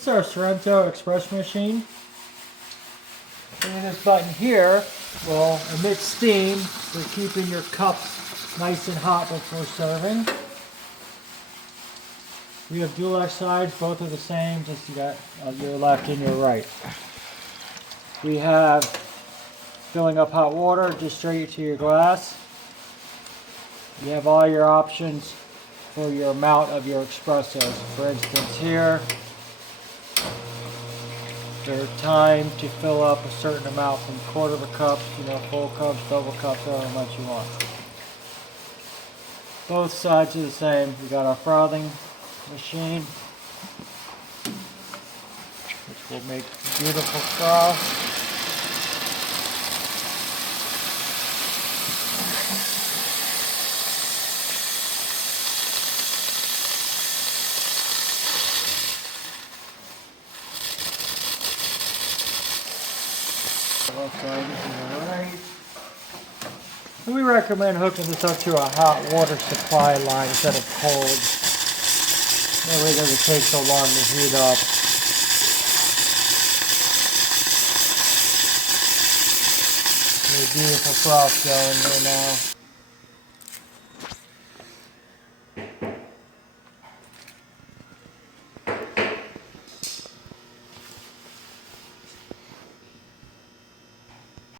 This is our Sorrento Espresso Machine. And this button here will emit steam for keeping your cups nice and hot before serving. We have dual sides, both are the same, just you got your left and your right. We have filling up hot water just straight to your glass. You have all your options for your amount of your espressos. For instance here, there's time to fill up a certain amount from quarter of a cup, full cups, double cups, however much you want. Both sides are the same. We got our frothing machine, which will make beautiful froth. And we recommend hooking this up to a hot water supply line instead of cold. That way it doesn't take so long to heat up. There's beautiful froth going here now.